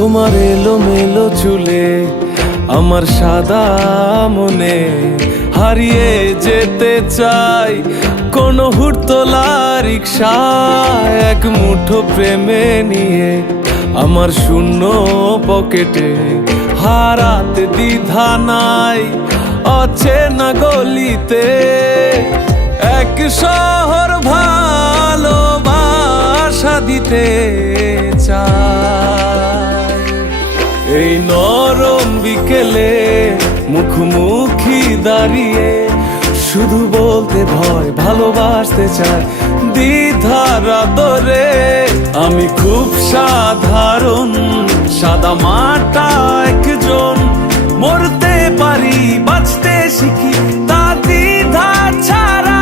তোমার এলোমেলো চুলে আমার সাদা মনে হারিয়ে যেতে চাই কোন হুড়তোলা রিকশায় এক মুঠো প্রেমে নিয়ে আমার শূন্য পকেটে হারাতে দ্বিধা নাই অচেনা গলিতে এক শহর ভালোবাসা দিতে চাই। এই নরম বিকেলে মুখোমুখি দাঁড়িয়ে শুধু বলতে ভয় ভালোবাসতে চাই দ্বিধার আদরে। আমি খুব সাধারণ সাদা মাটা একজন, মরতে পারি বাঁচতে শিখি তা দ্বিধা ছাড়া।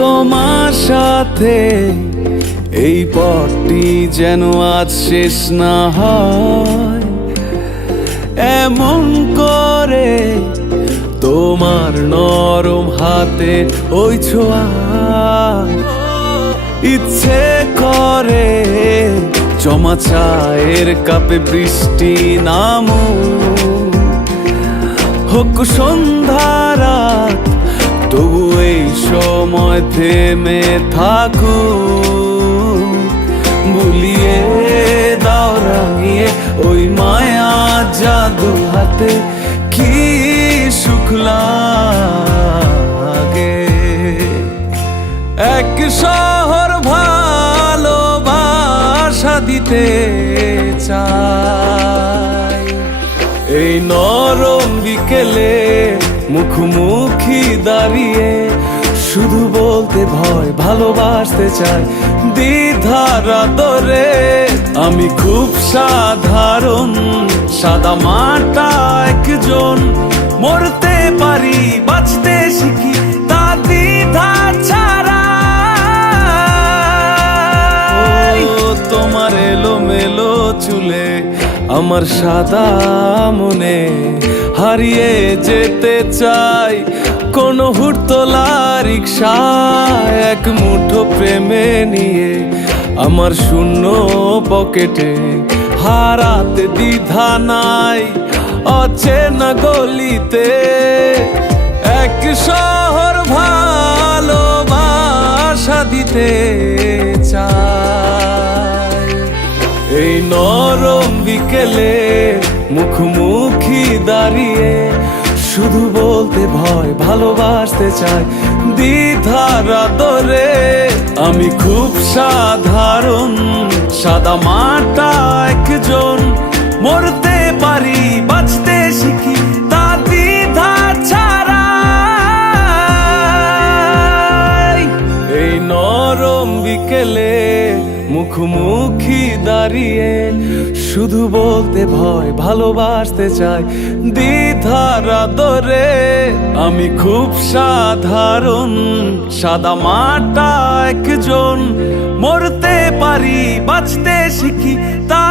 তোমার সাথে এই পথটি যেন আজ শেষ না হয়, এমন করে তোমার নরম হাতে ওই ছোঁয়া ইচ্ছে করে জমা চায়ের কাপে বৃষ্টি নামু হোক সন্ধ্যা রাত, তবু এই সময় থেমে থাকু ভুলিয়ে দাও রাঙিয়ে ওই মায়া জাদু হাতে কি সুখ লাগে। এক শহর ভালোবাসা দিতে চাই। এই নরম বিকেলে মুখোমুখি দাঁড়িয়ে শুধু বলতে ভয় ভালোবাসতে চাই দ্বিধার আদরে। আমি খুব সাধারণ সাদা মাটা একজন, মরতে পারি বাঁচতে শিখি তা দ্বিধা ছাড়া। তোমার এলোমেলো চুলে আমার সাদা মনে হারিয়ে যেতে চাই কোন হুড়তোলা রিকশায় এক মুঠো প্রেমে নিয়ে আমার শূন্য পকেটে হারাতে দ্বিধা নাই অচেনা গলিতে এক শহর ভালোবাসা দিতে চাই। এই নরম বিকেলে মুখোমুখি দাঁড়িয়ে শুধু বলতে ভয় ভালোবাসতে চাই দ্বিধার আদরে। আমি খুব সাধারণ সাদা মাটা একজন, মরতে পারি বাঁচতে শিখি তা দ্বিধা ছাড়া। এই নরম বিকেলে মুখোমুখি দাঁড়িয়ে শুধু বলতে ভয় ভালোবাসতে চাই দ্বিধার আদরে। আমি খুব সাধারণ সাদা মাটা একজন, মরতে পারি বাঁচতে শিখি তা